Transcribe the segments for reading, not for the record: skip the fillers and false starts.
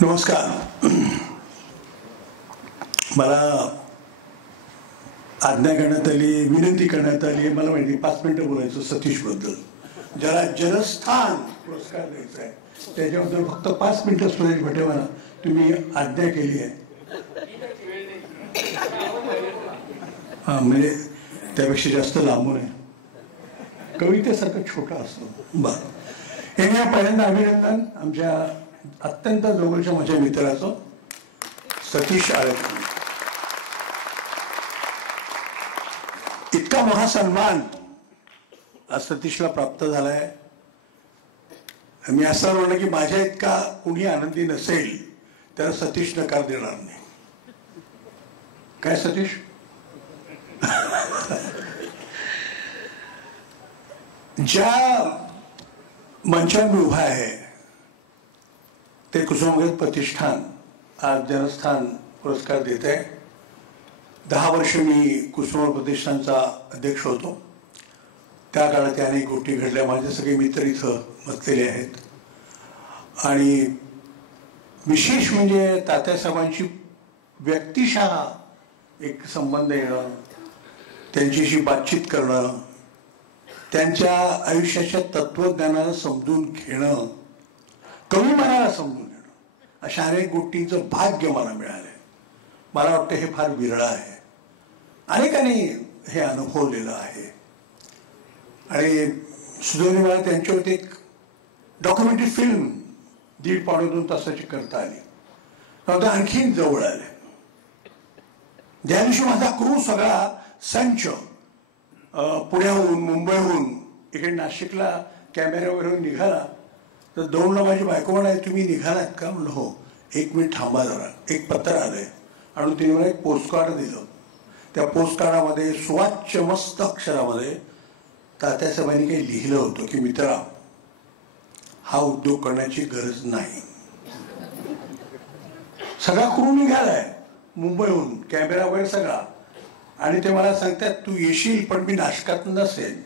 नमस्कार. मला आज्ञा करण्यात आली, विनंती करण्यात आली. मला माहिती 5 मिनिटं बोलायचं सतीश बद्दल. ज्याला जनस्थान पुरस्कार द्यायचा आहे त्याच्याबद्दल फक्त 5 मिनिटं सुरेश भटे मला तुम्ही आज्ञा केली आहे. हा म्हणजे त्यापेक्षा जास्त लांबून आहे, कवितेसारखं छोटा असतो. बरं, हे पहिल्यांदा अभिनंदन आमच्या अत्यंत जवळच्या माझ्या मित्राचं सतीश आळेकर. इतका महासन्मान सतीशला प्राप्त झालाय. मी असं म्हणलं की माझ्या इतका कुणी आनंदी नसेल त्याला सतीश नकार देणार नाही. काय सतीश? ज्या मंचावर मी उभा आहे ते कुसुमाग्रज प्रतिष्ठान आज जनस्थान पुरस्कार देत आहे. 10 वर्ष मी कुसुमाग्रज प्रतिष्ठानचा अध्यक्ष होतो. त्या काळात अनेक गोष्टी घडल्या. माझे सगळे मित्र इथं बसलेले आहेत आणि विशेष म्हणजे तात्यासाहेबांची व्यक्तिशः एक संबंध येणं, त्यांच्याशी बातचीत करणं, त्यांच्या आयुष्याच्या तत्वज्ञानाला समजून घेणं, कवी मनाला समजून घेणं, अशा अनेक गोष्टींचं भाग्य मला मिळालंय. मला वाटतं हे फार विरळ आहे. अनेकांनी हे अनुभवलेलं आहे आणि सुदैवाने मला त्यांच्यावरती एक डॉक्युमेंटरी फिल्म 1.5-2 तासाची करता आली. नंतर आणखीन जवळ आले. ज्या दिवशी माझा क्रू सगळा संच पुण्याहून मुंबईहून इकडे नाशिकला कॅमेऱ्यावरून निघाला तर दौडला माझी बायको म्हणाली, तुम्ही निघालात का? म्हणलं हो. 1 मिनिट थांबा जरा, एक पत्र आलंय. आणि तिने मला एक पोस्टकार्ड दिलं. त्या पोस्टकार्डामध्ये सुवाच्य मस्त अक्षरामध्ये तात्यासाहेबांनी काही लिहिलं होतं की मित्रा, हा उद्योग करण्याची गरज नाही. सगळा क्रू निघालाय मुंबईहून, कॅमेरा वगैरे सगळा, आणि ते मला सांगतात तू येशील पण मी नाशकात नसेल,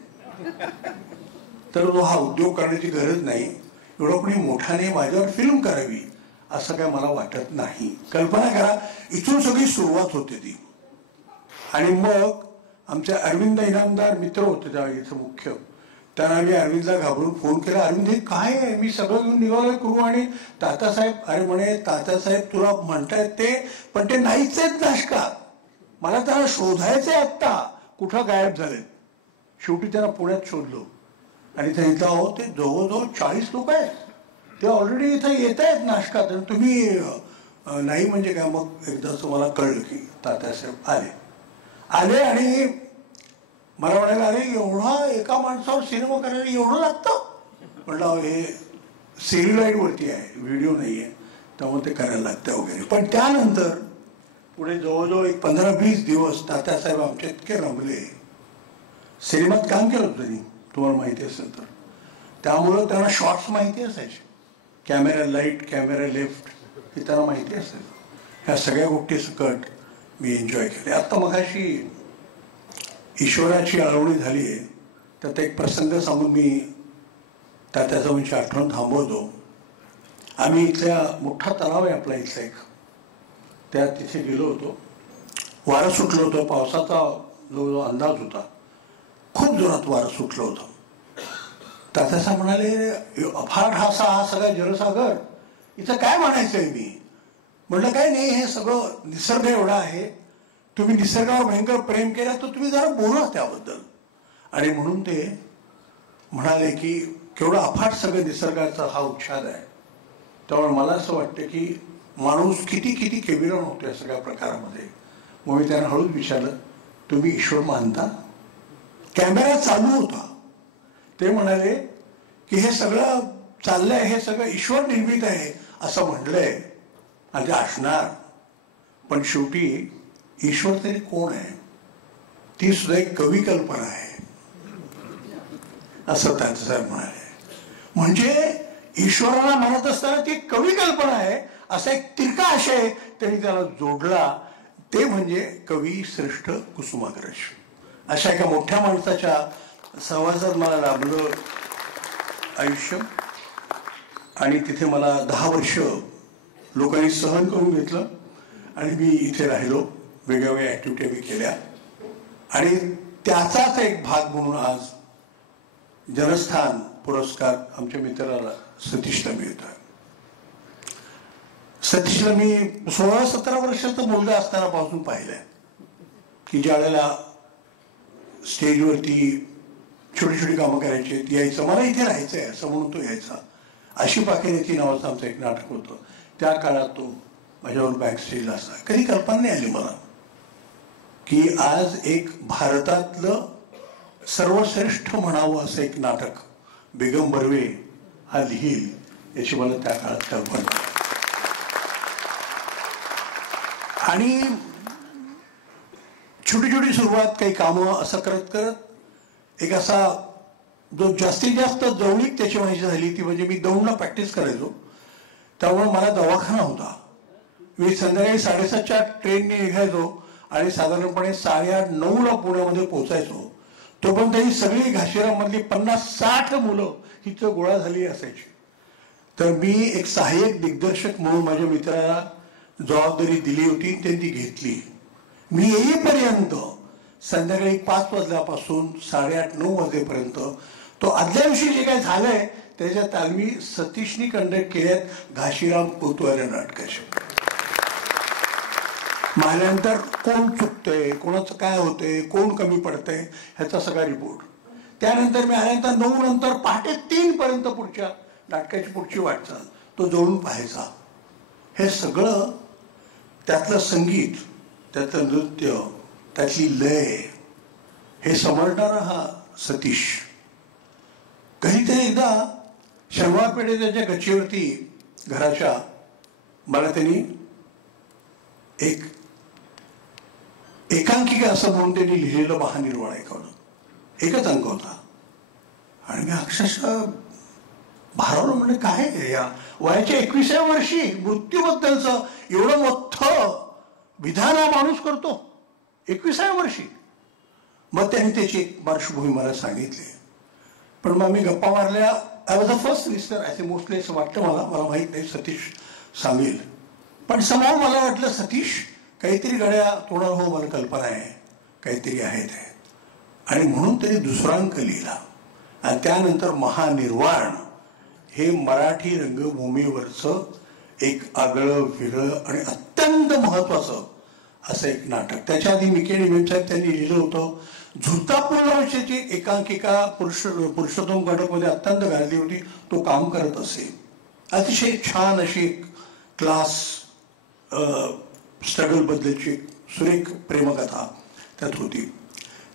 तर तो हा उद्योग करण्याची गरज नाही. एवढं कोणी मोठ्याने माझ्यावर फिल्म करावी असं काय मला वाटत नाही. कल्पना करा, इथून सगळी सुरुवात होते ती. आणि मग आमचे अरविंद इनामदार मित्र होते त्या इथं मुख्य. त्यांना मी अरविंदला घाबरून फोन केला, अरविंद हे काय आहे, मी सगळं घेऊन निघालोय क्रू आणि तात्यासाहेब. अरे म्हणे तात्यासाहेब तुला म्हणतायत ते, पण ते नाहीच आहेत नाशकात. मला त्यांना शोधायचंय आत्ता, कुठं गायब झालेत. शेवटी त्यांना पुण्यात शोधलो आणि सांगितलं अहो ते जवळजवळ 40 लोक आहेत, ते ऑलरेडी इथं येत आहेत नाशकात, आणि तुम्ही नाही म्हणजे काय. मग एकदाच मला कळलं की तात्यासाहेब आले आणि मला म्हणायला, अरे एवढा एका माणसावर सिनेमा करायला एवढं लागतं? म्हटलं हे सेल्युलाईटवरती आहे, व्हिडिओ नाही आहे, त्यामुळे ते करायला लागतं वगैरे. पण त्यानंतर पुढे जवळजवळ एक 15-20 दिवस तात्यासाहेब आमचे इतके रमले. सिनेमात काम केलं होतं त्यांनी, तुम्हाला माहिती असेल तर. त्यामुळं त्यांना शॉर्ट्स माहिती असायचे, कॅमेरा लाईट, कॅमेरा लेफ्ट हे त्यांना माहिती असेल. ह्या सगळ्या गोष्टी सकट मी एन्जॉय केले. आत्ता मगाशी ईश्वराची आळवणी झाली आहे, त्यात एक प्रसंग सांगून मी तात्यासाहेबांची आठवण थांबवतो. आम्ही इथल्या मोठा तलाव आहे आपला इथला एक, त्या तिथे गेलो होतो. वारं सुटलं होतं, पावसाचा जो अंदाज होता, खूप जोरात वारं सुटलं होतं. तात्यासाहेब म्हणाले, अफाट हा सगळा जलसागर, इथं काय म्हणायचंय मी? म्हटलं काय नाही, हे सगळं निसर्ग एवढा आहे, तुम्ही निसर्गावर भयंकर प्रेम केलं तर तुम्ही जरा बोला त्याबद्दल. आणि म्हणून ते म्हणाले की केवढं अफाट सगळं निसर्गाचा हा उच्छाद आहे. त्यामुळे मला असं वाटतं की माणूस किती किती केविरण होतो या सगळ्या प्रकारामध्ये. मग मी त्यांना हळूच विचारलं, तुम्ही ईश्वर मानता? कॅमेरा चालू होता. ते म्हणाले की हे सगळं चाललंय, हे सगळं ईश्वर निर्मित आहे असं म्हटलंय, आणि ते असणार, पण शेवटी ईश्वर तरी कोण आहे? ती सुद्धा एक कवी कल्पना आहे असं तात्यासाहेब म्हणाले. म्हणजे ईश्वराला म्हणत असताना ती कवी कल्पना आहे असा एक तिरका आशय त्यांनी त्याला जोडला. ते म्हणजे कवी श्रेष्ठ कुसुमाग्रज. अशा एका मोठ्या माणसाच्या सहवासात मला लाभलं आयुष्य. आणि तिथे मला 10 वर्ष लोकांनी सहन करून घेतलं आणि मी इथे राहिलो. वेगळ्या वेगळ्या ॲक्टिव्हिटी मी केल्या आणि त्याचाच एक भाग म्हणून आज जनस्थान पुरस्कार आमच्या मित्राला सतीशला मिळतोय. सतीशला मी 16-17 वर्षाचा मुलगा असताना पासून पाहिलंय की ज्या वेळेला स्टेजवरती छोटी छोटी कामं करायची यायचं, मला इथे राहायचंय असं म्हणून तो यायचा. अशी पाकिनेती नावाचं आमचं एक नाटक होतं. त्या काळात तो माझ्यावर बॅक स्टेजला असा. कधी कल्पना नाही आली मला की आज एक भारतातलं सर्वश्रेष्ठ म्हणावं असं एक नाटक बेगम बर्वे हा लिहील याची मला त्या काळात कल्पना. आणि छोटी छोटी सुरुवात, काही कामं असं करत करत एक असा जो जास्तीत जास्त जवळीक त्याची माहिती झाली ती म्हणजे मी दौडला प्रॅक्टिस करायचो. त्यामुळे मला दवाखाना होता. मी संध्याकाळी 7:30च्या ट्रेनने निघायचो आणि साधारणपणे 8:30-9ला पुण्यामध्ये पोचायचो. तोपर्यंत ही सगळी घाशीरामधली 50-60 मुलं हिचं गोळा झाली असायची. तर मी एक सहाय्यक दिग्दर्शक म्हणून माझ्या मित्राला जबाबदारी दिली होती, त्यांनी ती घेतली. मी येईपर्यंत संध्याकाळी 5 वाजल्यापासून 8:30-9 वाजेपर्यंत तो आदल्या दिवशी जे काय झालंय त्याच्या तालमी सतीशनी कंडक्ट केल्यात घाशीराम कोतवाल नाटकाचे. माझ्यानंतर कोण चुकतंय, कोणाचं काय होतंय, कोण कमी पडतंय ह्याचा सगळा रिपोर्ट. त्यानंतर मी आल्यानंतर 9 नंतर पहाटे 3 पर्यंत पुढच्या नाटकाची पुढची वाटचाल तो जवळून पाहायचा. हे सगळं त्यातलं संगीत, त्यातलं नृत्य, त्यातली लय हे समजणारा हा सतीश. कधीतरी एकदा शनिवार पेठेच्या गच्चीवरती घराच्या मला त्यांनी एक एकांकिका असं म्हणून त्यांनी लिहिलेलं महानिर्वाण ऐकवलं. एकच अंक होता आणि मी अक्षरशः भारावलं. म्हणजे काय या वयाच्या 21व्या वर्षी मृत्यूबद्दलचं एवढं मोठं विधान हा माणूस करतो 21व्या वर्षी. मग त्यांनी त्याची एक पार्श्वभूमी मला सांगितली. पण मग मी गप्पा मारल्या. I was the first listener असे मोस्टली असं वाटतं मला माहीत नाही, सतीश सांगेल. पण समोर मला वाटलं सतीश काहीतरी गड्या तोंडावर हो, मला कल्पना आहे काहीतरी आहे ते. आणि म्हणून त्यांनी दुसरा अंक लिहिला आणि त्यानंतर महानिर्वाण हे मराठी रंगभूमीवरचं एक आगळं वेगळं आणि अत्यंत महत्वाचं असं एक नाटक. त्याच्या आधी मिके निमेम साहेब त्यांनी लिहिलं होतं झुलतापूर्णची एकांकिका पुरुषोत्तम कडकमध्ये अत्यंत गाजली होती. तो काम करत असे. अतिशय छान अशी क्लास स्ट्रगल बद्दलची सुरेख प्रेमकथा त्यात होती.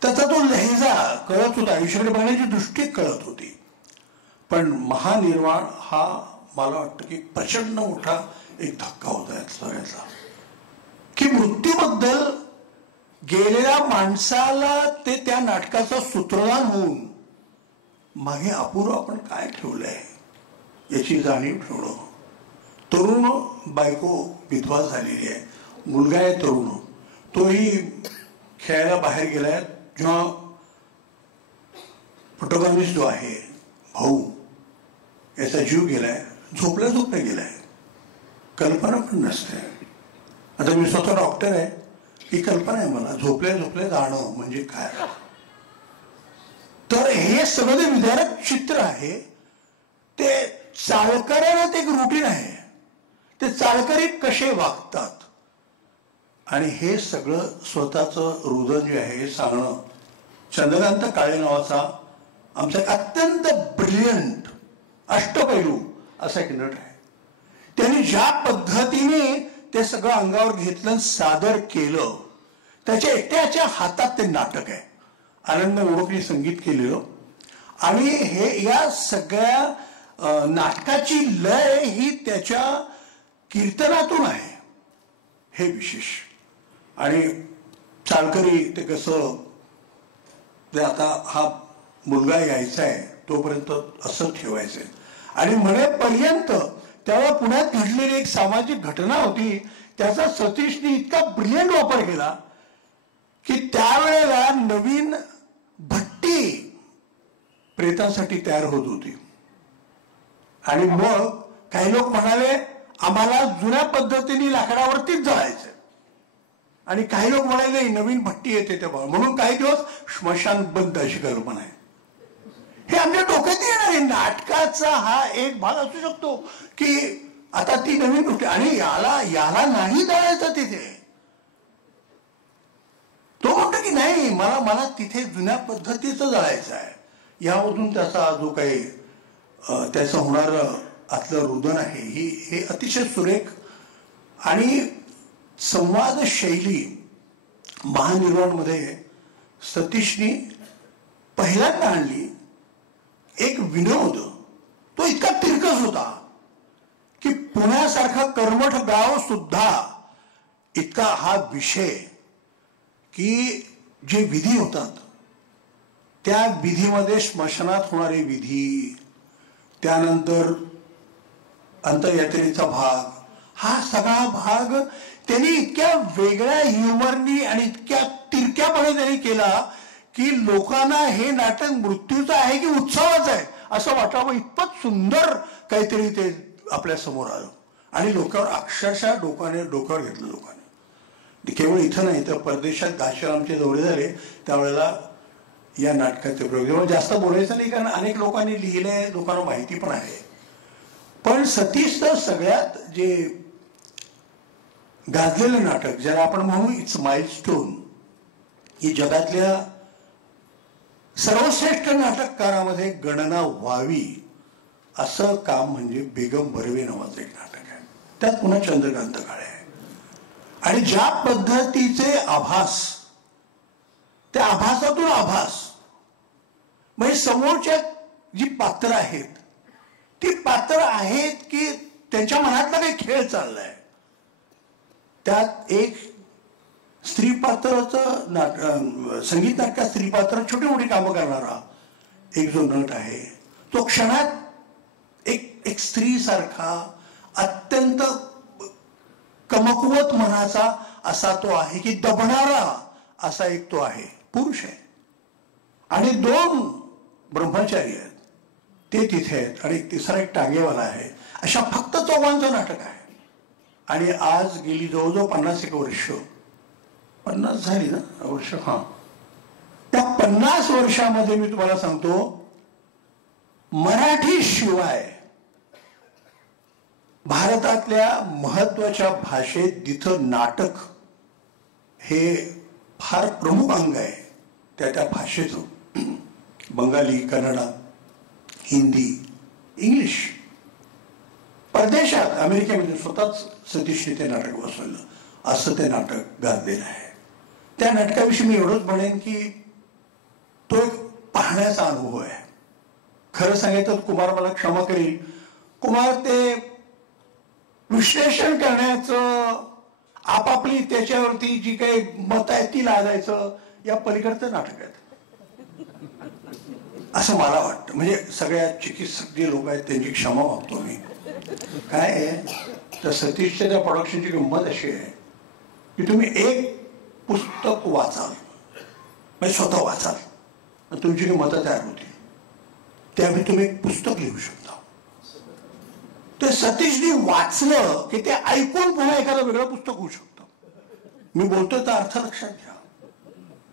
त्याचा तो लहेजा कळत होता, आयुष्याकडे बघण्याची दृष्टी कळत होती. पण महानिर्वाण हा मला वाटतं की प्रचंड मोठा एक धक्का होता सगळ्याचा. की मृत्यूबद्दल गेलेल्या माणसाला ते त्या नाटकाचं सूत्रधान होऊन मागे अपूर्व आपण काय ठेवलंय याची जाणीव ठेवणं. तरुण बायको विधवा झालेली आहे, मुलगा आहे तरुण, तोही खेळायला बाहेर गेलाय. जेव्हा प्रोटॅगॉनिस्ट जो आहे भाऊ याचा जीव गेलाय, झोपल्या गेलाय, कल्पना पण नसते. आता मी स्वतः डॉक्टर आहे, ही कल्पना आहे मला झोपल्या जाणं म्हणजे काय. तर हे सगळं जे विदारक चित्र आहे ते चालकऱ्यांना एक रुटीन आहे. ते चालकरी कसे वागतात आणि हे सगळं स्वतःचं रुदन जे आहे हे सांगणं. चंद्रकांत काळे नावाचा आमचा एक अत्यंत ब्रिलियंट अष्टपैलू असा एक नट आहे. त्यांनी ज्या पद्धतीने ते सगळं अंगावर घेतलं सादर केलं, त्याच्या एकट्याच्या हातात ते नाटक आहे. आनंद ओळखनी संगीत केलेलं आणि हे या सगळ्या नाटकाची लय ही त्याच्या कीर्तनातून आहे, हे विशेष. आणि चालकरी ते कसं ते आता हा मुलगा यायचा आहे तोपर्यंत असं ठेवायचंय आणि म्हणेपर्यंत तेव्हा पुण्यात घडलेली एक सामाजिक घटना होती, त्याचा सतीशने इतका ब्रिलियंट वापर केला की त्यावेळेला नवीन भट्टी प्रेतांसाठी तयार होत होती. आणि मग काही लोक म्हणाले आम्हाला जुन्या पद्धतीने लाकडावरतीच जळायचं. आणि काही लोक म्हणाले नाही नवीन भट्टी येते तेव्हा, म्हणून काही दिवस स्मशान बंद अशी कल्पना आहे. हे आमच्या डोक्यात येणार आहे. नाटकाचा हा एक भाग असू शकतो की आता ती नवीन गोष्ट, आणि याला नाही जायचं तिथे. तो म्हणतो की नाही मला तिथे जुन्या पद्धतीचं जायचं आहे. यामधून त्याचा जो काही त्याचं होणारं आतलं रुदन आहे हे अतिशय सुरेख आणि संवाद शैली महानिर्वाणमध्ये सतीशनी पहिल्यांदा आणली. एक विनोद तो इतका तिरकस होता की पुण्यासारखा कर्मठ गाव सुद्धा इतका हा विषय की जे विधी होतात त्या विधीमध्ये स्मशानात होणारे विधी, त्यानंतर अंत्ययात्रेचा भाग, हा सगळा भाग त्यांनी इतक्या वेगळ्या ह्युमरनी आणि इतक्या तिरक्यापणे त्यांनी केला की लोकांना हे नाटक मृत्यूचं आहे की उत्सवाचं आहे असं वाटावं. इतपत सुंदर काहीतरी ते आपल्या समोर आलं आणि लोकांवर अक्षरशः डोक्यावर घेतलं लोकांनी. केवळ इथं नाही तर परदेशात घाशीरामचे दौरे झाले त्यावेळेला या नाटकाचे प्रयोग. जास्त बोलायचं नाही कारण अनेक लोकांनी लिहिलंय, लोकांना माहिती पण आहे. पण सतीशचं सगळ्यात जे गाजलेलं नाटक ज्याला आपण म्हणू इट्स माइलस्टोन, ही जगातल्या सर्वश्रेष्ठ नाटककारामध्ये गणना व्हावी असं काम म्हणजे बेगम बर्वे नावाचं एक नाटक आहे. त्यात पुन्हा चंद्रकांत काळे आहे. आणि ज्या पद्धतीचे आभास, त्या आभासातून आभास म्हणजे समोरच्या जी पात्र आहेत ती पात्र आहेत की त्यांच्या मनातला काही खेळ चाललाय. त्यात एक स्त्री पात्राचं संगीत नाटकात स्त्री पात्र छोटी मोठी कामं करणारा एक जो नट आहे तो क्षणात एक स्त्री सारखा अत्यंत कमकुवत मनाचा असा तो आहे की दबणारा असा एक तो आहे, पुरुष आहे. आणि दोन ब्रह्मचारी आहेत ते तिथे आहेत आणि तिसरा एक टांगेवाला आहे. अशा फक्त चौघांचं नाटक आहे. आणि आज गेली जवळजवळ 50 वर्ष, 50 झाली ना वर्ष, हा, त्या 50 वर्षामध्ये मी तुम्हाला सांगतो मराठी शिवाय भारतातल्या महत्वाच्या भाषेत जिथं नाटक हे फार प्रमुख अंग आहे त्या भाषेचं, बंगाली, कन्नडा, हिंदी, इंग्लिश, परदेशात अमेरिकेमध्ये स्वतःच सतीशने ते नाटक बसवलं असं ते नाटक गाजलेलं आहे. त्या नाटकाविषयी मी एवढंच म्हणेन की तो एक पाहण्याचा अनुभव आहे. खरं सांगायचं कुमार मला क्षमा करील, कुमार ते विश्लेषण करण्याचं आपापली त्याच्यावरती जी काही मत आहे ती लादायचं या पलीकडचं नाटक आहे असं मला वाटतं. म्हणजे सगळ्या चिकित्सक जे लोक आहेत त्यांची क्षमा मागतो मी. काय आहे तर सतीशच्या त्या प्रोडक्शनची गंमत अशी आहे की तुम्ही एक पुस्तक वाचाल म्हणजे स्वतः वाचाल तुमची काही मतं तयार होती त्यावेळी तुम्ही एक पुस्तक लिहू शकता. ते सतीशने वाचलं की ते ऐकून पुन्हा एखादं वेगळं पुस्तक होऊ शकतं. मी बोलतोय तर अर्थ लक्षात घ्या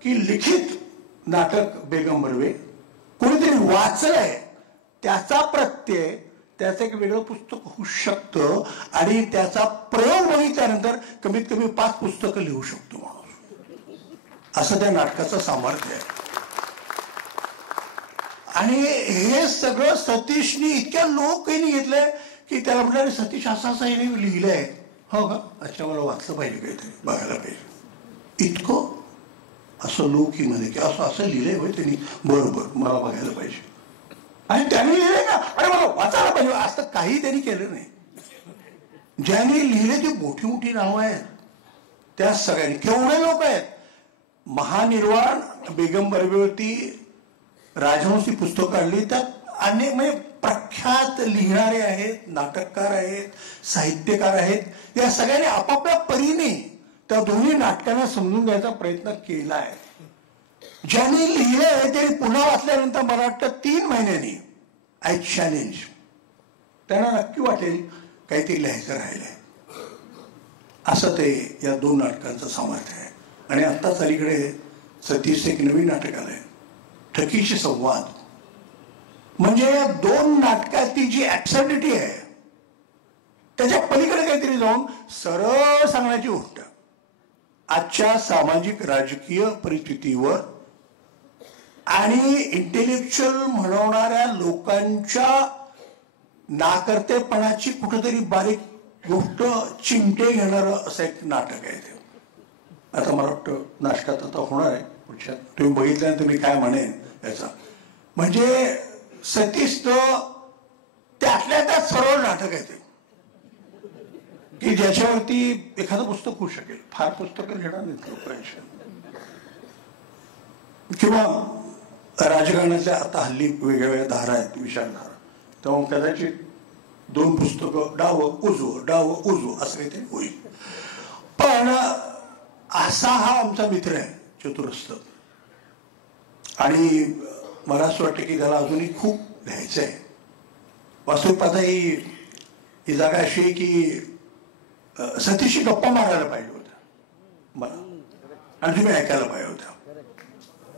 की लिखित नाटक बेगम बर्वे कोणीतरी वाचलंय त्याचा प्रत्यय त्याचं एक वेगळं पुस्तक होऊ शकतं आणि त्याचा प्रयोग बघितल्यानंतर कमीत कमी 5 पुस्तकं लिहू शकतो माणूस. असं त्या नाटकाचं सामर्थ्य आहे. आणि हे सगळं सतीशनी इतक्या लोकांनी घेतलंय की त्याला म्हटलं सतीश असं हे लिहिलंय. हो का, अच्छा मला वाचलं पाहिजे, काहीतरी बघायला पाहिजे. इतकं असं लोकीमध्ये की असं लिहिलंय होय त्यांनी, बरोबर मला बघायला पाहिजे. आणि त्यांनी लिहिलंय का, अरे मला वाचायला पाहिजे. असं काही त्यांनी केलं नाही. ज्यांनी लिहिले ती मोठी मोठी नावं आहेत त्या सगळ्यांनी, केवढे लोक आहेत. महानिर्वाण बेगम बर्वेवरती राजहंसी पुस्तक काढली, त्यात अनेक म्हणजे प्रख्यात लिहिणारे आहेत, नाटककार आहेत, साहित्यकार आहेत. या सगळ्यांनी आपापल्या परीने त्या दोन्ही नाटकांना समजून घ्यायचा प्रयत्न केला आहे. ज्यांनी लिहिलंय त्यांनी पुन्हा वाचल्यानंतर मला वाटतं 3 महिन्यांनी आय चॅलेंज त्यांना नक्की वाटेल काहीतरी लिहायचं राहिलंय. असं ते या 2 नाटकांचं सामर्थ्य आहे. आणि आत्ताच अलीकडे सतीश एक नवीन नाटक आलंय, ठकीशी संवाद. म्हणजे या 2 नाटकातली जी ऍब्सर्डिटी आहे त्याच्या पलीकडे काहीतरी जाऊन सरळ सांगण्याची गोष्ट आजच्या सामाजिक राजकीय परिस्थितीवर आणि इंटेलेक्च्युअल म्हणवणाऱ्या लोकांच्या नाकर्तेपणाची कुठेतरी बारीक गोष्ट चिमटे घेणारं असं एक नाटक आहे ते. आता मला वाटतं नाटकात आता होणार आहे पुढच्या, तुम्ही बघितल्यानंतर मी काय म्हणेन याचा. म्हणजे सतीशचं त्यातल्या त्यात सरळ नाटक आहे ते, की ज्याच्यावरती एखादं पुस्तक होऊ शकेल. फार पुस्तकं लिहिणार नाहीत लोकांशी, किंवा राजकारणाच्या आता हल्ली वेगवेगळ्या धारा आहेत, विचारधारा. तेव्हा कदाचित 2 पुस्तकं डावं उजवं असं काहीतरी होईल. पण असा हा आमचा मित्र आहे चतुरस्थ, आणि मला असं वाटतं की त्याला अजूनही खूप लिहायचं आहे. वास्तविक पाहता ही जागा अशी आहे की सतीशशी गप्पा मारायला पाहिजे होत्या मला, आणि तुम्ही ऐकायला पाहिजे होत्या.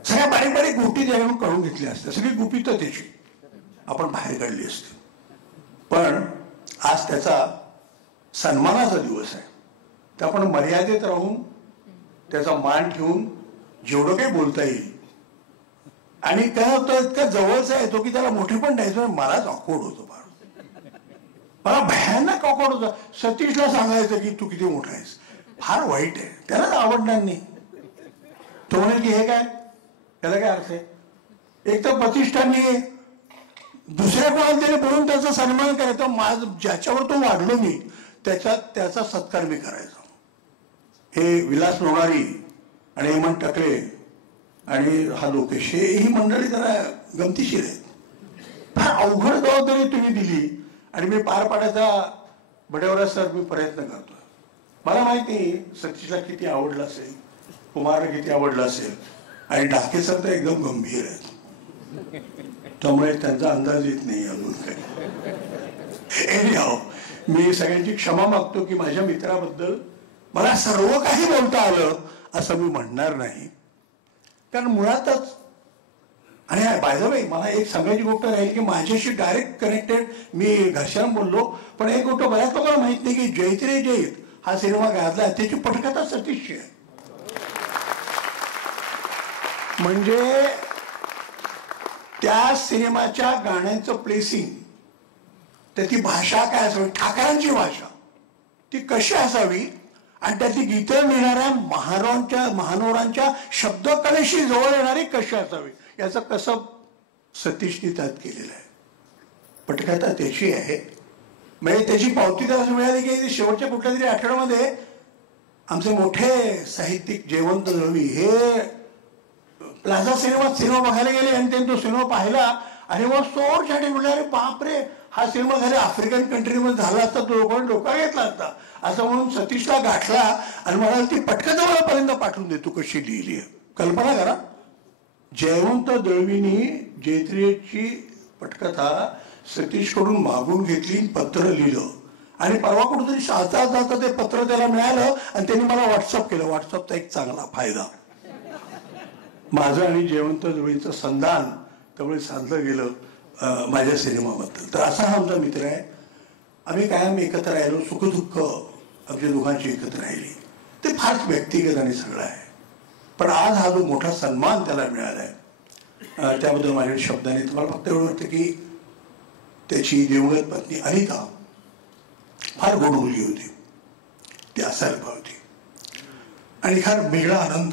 सगळ्या बारीक बारीक गोष्टी त्याच्याकडून काढून घेतल्या असत्या, सगळी गुपित त्याची आपण बाहेर काढली असते. पण आज त्याचा सन्मानाचा दिवस आहे, तर आपण मर्यादेत राहून त्याचा मान ठेवून जेवढं काही बोलता येईल. आणि काय होतं, इतका जवळचा येतो की त्याला मोठे पण द्यायचं. मलाच ऑकवर्ड होतो, मला भयानक ऑकवर्ड होतं. सतीशला सांगायचं की तू किती मोठा आहेस, फार वाईट आहे, त्यालाच आवडणार नाही. तो म्हणेल की हे काय, त्याला काय अर्थ आहे. एक तर प्रतिष्ठांनी दुसऱ्या कोणाला तरी बोलून त्याचा सन्मान करायचा. ज्याच्यावर तो वाढलो मी त्याचा सत्कार मी करायचा. हे विलास लोणारी आणि हेमंत टकले आणि हा लोकेश, ही मंडळी जरा गमतीशीर आहेत. फार अवघड जबाबदारी तुम्ही दिली आणि मी पार पाडायचा बडेवरा सर मी प्रयत्न करतोय. मला माहिती सतीशला किती आवडलं असेल, कुमारला किती आवडलं असेल, आणि ढाके सर तर एकदम गंभीर आहेत, त्यामुळे त्यांचा अंदाज येत नाही अजून काही. एनिहाव, मी सगळ्यांची क्षमा मागतो की माझ्या मित्राबद्दल मला सर्व काही बोलता आलं असं मी म्हणणार नाही, कारण मुळातच. आणि बाय द वे मला एक सांगायची गोष्ट राहील की माझ्याशी डायरेक्ट कनेक्टेड मी घशाम बोललो, पण एक गोष्ट बऱ्याच लोकांना माहित नाही की जैत रे जैत हा सिनेमा गाजला त्याची पटकथा सतीशची आहे. म्हणजे त्या सिनेमाच्या गाण्यांचं प्लेसिंग, त्याची भाषा काय असावी, ठाकरांची भाषा ती कशी असावी, आणि त्यातली गीतं लिहिणाऱ्या महानोरांच्या शब्दकलेशी जवळ येणारी कशी असावी, याचं कसं सतीशने त्यात केलेलं आहे. पटकथा त्याची आहे. म्हणजे त्याची पावती तर असं मिळाली की शेवटच्या कुठल्या तरी आठवड्यामध्ये आमचे मोठे साहित्यिक जयवंत दळवी हे प्लाझा सिनेमा बघायला गेले, आणि त्यांनी तो सिनेमा पाहिला आणि मग सोर छाटी म्हटले, अरे बापरे, हा सिनेमा झाला आफ्रिकन कंट्रीमध्ये झाला असता तो लोकांनी डोका घेतला असता, असं म्हणून सतीशला गाठला आणि म्हणाल ती पटकथा मला पर्यंत पाठवून दे, तू कशी लिहिली आहे. कल्पना करा, जयवंत दळवींनी जैत्रियेची पटकथा सतीशकडून मागून घेतली, पत्र लिहिलं, आणि परवा कुठेतरी जाता ते पत्र त्याला मिळालं आणि त्यांनी मला व्हॉट्सअप केलं. व्हॉट्सअपचा एक चांगला फायदा, माझं आणि जयवंत दळवींचं संधान त्यामुळे साधलं गेलं माझ्या सिनेमाबद्दल. तर असा हा आमचा मित्र आहे. आम्ही कायम एकत्र राहिलो, सुखदुःख आमच्या दोघांची एकत्र राहिली. ते फारच व्यक्तिगत आणि सगळं आहे, पण आज हा जो मोठा सन्मान त्याला मिळालाय त्याबद्दल माझ्या शब्दाने तुम्हाला फक्त एवढं वाटतं की त्याची दिवंगत पत्नी अनिता फार गोड मुलगी होती, ती असायला पाहिजे, आणि फार वेगळा आनंद